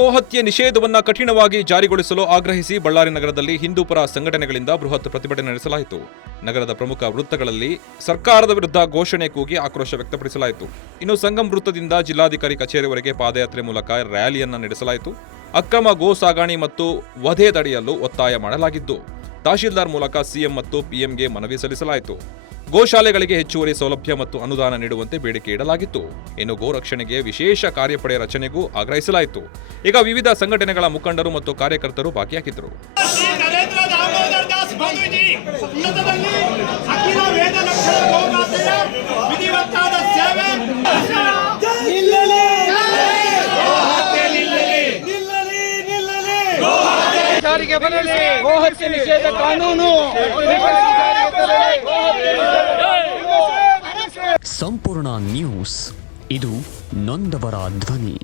ಗೋಹತ್ಯೆ ನಿಷೇಧವನ್ನು ಕಠಿಣವಾಗಿ ಜಾರಿಗೊಳಿಸಲು ಆಗ್ರಹಿಸಿ ಬಳ್ಳಾರಿ ನಗರದಲ್ಲಿ ಹಿಂದೂಪರ ಸಂಘಟನೆಗಳಿಂದ ಬೃಹತ್ ಪ್ರತಿಭಟನೆ ನಡೆಸಲಾಯಿತು. ನಗರದ ಪ್ರಮುಖ ವೃತ್ತಗಳಲ್ಲಿ ಸರ್ಕಾರದ ವಿರುದ್ಧ ಘೋಷಣೆ ಕೂಗಿ ಆಕ್ರೋಶ ವ್ಯಕ್ತಪಡಿಸಲಾಯಿತು. ಇನ್ನು ಸಂಗಮ್ ವೃತ್ತದಿಂದ ಜಿಲ್ಲಾಧಿಕಾರಿ ಕಚೇರಿವರೆಗೆ ಪಾದಯಾತ್ರೆ ಮೂಲಕ ರ್ಯಾಲಿಯನ್ನು ನಡೆಸಲಾಯಿತು. ಅಕ್ರಮ ಗೋ ಸಾಗಾಣೆ ಮತ್ತು ವಧೆ ತಡೆಯಲು ಒತ್ತಾಯ ಮಾಡಲಾಗಿದ್ದು, ತಹಶೀಲ್ದಾರ್ ಮೂಲಕ ಸಿಎಂ ಮತ್ತು ಪಿಎಂಗೆ ಮನವಿ ಸಲ್ಲಿಸಲಾಯಿತು. ಗೋಶಾಲೆಗಳಿಗೆ ಹೆಚ್ಚುವರಿ ಸೌಲಭ್ಯ ಮತ್ತು ಅನುದಾನ ನೀಡುವಂತೆ ಬೇಡಿಕೆ ಇಡಲಾಗಿತ್ತು. ಇನ್ನು ಗೋ ರಕ್ಷಣೆಗೆ ವಿಶೇಷ ಕಾರ್ಯಪಡೆ ರಚನೆಗೂ ಆಗ್ರಹಿಸಲಾಯಿತು. ಈಗ ವಿವಿಧ ಸಂಘಟನೆಗಳ ಮುಖಂಡರು ಮತ್ತು ಕಾರ್ಯಕರ್ತರು ಭಾಗಿಯಾಗಿದ್ದರು. ಗೋಹತ್ಯೆ ನಿಷೇಧ ಕಾನೂನು ಸಂಪೂರ್ಣ ನ್ಯೂಸ್, ಇದು ನೊಂದವರ ಧ್ವನಿ.